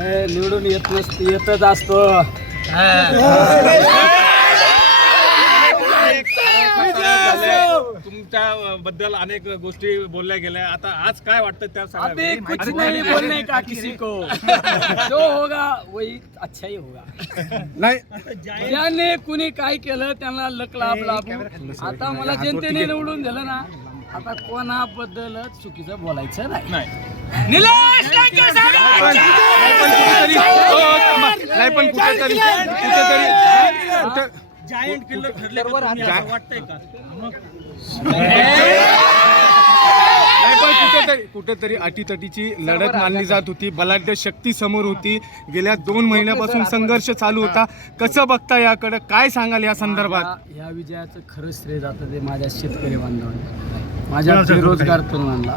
निवडून येत नसत येतच असतो. तुमच्या बद्दल अनेक गोष्टी बोलल्या गेल्या. आता आज काय वाटतं त्या अभी सगळ्या कुछ नहीं बोलने का किसी को. जो होगा वही अच्छा ही होगा. नाही. ज्याने कुणी काय केलं त्यांना लक लाभ लाभू. आता मला जनतेने निवडून दिलं ना आता कोणाबद्दल चुकीचं बोलायचं नाही. निलेश लंके साहेब! कुठेतरी कुठेतरी कुठे जायंट किल्लर ठरले का तुम्ही असं वाटतंय का? नाही पण कुठेतरी कुठेतरी अटीतटीची लढत मानली जात होती. बलाढ्य शक्ती समोर होती. गेल्या दोन महिन्यापासून संघर्ष चालू होता. कसं बघता याकडे? काय सांगाल या संदर्भात? या विजयाचं खरं श्रेय जातं ते माझ्या शेतकरी बांधवांना. माझ्या बेरोजगार तरुणांना.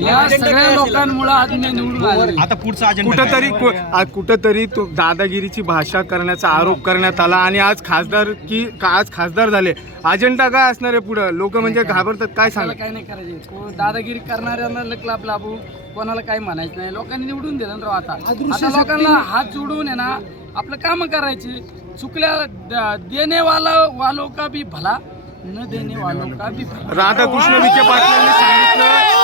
या सगळ्या लोकांमुळे आज मी निवडून आलो. आता पुढचा अजेंडा कुठंतरी कु- आ- कुठंतरी तो दादागिरीची भाषा करण्याचा आरोप करण्यात आला आणि आज खासदार की का- आज खासदार झाले. अजेंडा काय असणार आहे पुढं? लोक म्हणजे घाबरतात काय सांग काय नाही करायचे. को- दादागिरी करणाऱ्यांना लक लाभ लाभू कोणाला काही म्हणायचं नाही. लोकांनी निवडून दिलं ना राव आता. आता लोकांना हात जोडून आहे ना आपलं काम करायचे. चुकल्या द- देणे वाला वालो का भी भला न देणे वालो का भी भला. राधाकृष्ण विखे पाटलांनी सांगितलं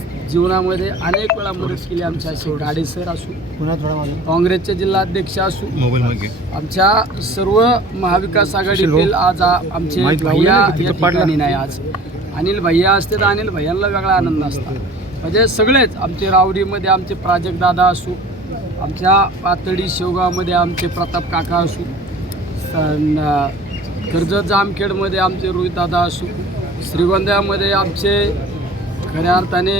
जीवनामध्ये अनेक वेळा मदत केली आमच्या असे गाडे सर असू काँग्रेसचे जिल्हाध्यक्ष असू मोबाईल मध्ये आमच्या सर्व महाविकास आघाडीतील आज आ- आमचे भैया या. ठिकाणी नाही आज. अनिल भैया असते तर अनिल भैयांना वेगळा आनंद असता. म्हणजे सगळेच आमचे रावरीमध्ये आमचे प्राजक्त दादा असू आमच्या पातळी शेवगावमध्ये आमचे प्रताप काका असू कर्जत जामखेडमध्ये आमचे रोहित दादा असू श्रीगोंद्यामध्ये आमचे खऱ्या अर्थाने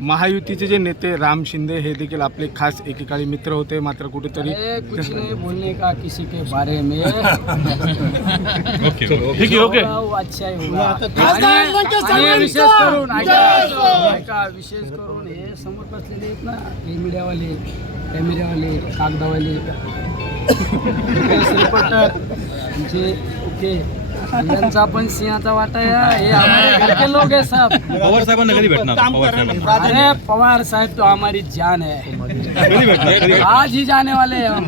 महायुतीचे जे नेते राम शिंदे हे देखील आपले खास एकेकाळी मित्र होते मात्र कुठेतरी अरे कुछ नहीं बोलने का किसी के बारे में। ओके ठीक आहे ओके होगा, वो अच्छा ही होगा आणि- आणि विशेष करून ऐका ऐका, विशेष करून हे समोर बसलेले आहेत ना हे मीडियावाले कॅमेऱ्यावाले कागदावाले. रिपोर्टर आमचे ओके. यांचा पण सिंहाचा वाटा आहे हे हमारे घर के लोग है सब पवार साहेबांना कधी भेटणार पवार साहेबांना अरे पवार साहब तो हमारी जान है कधी भेटणार कधी आज ही जाने वाले हैं हम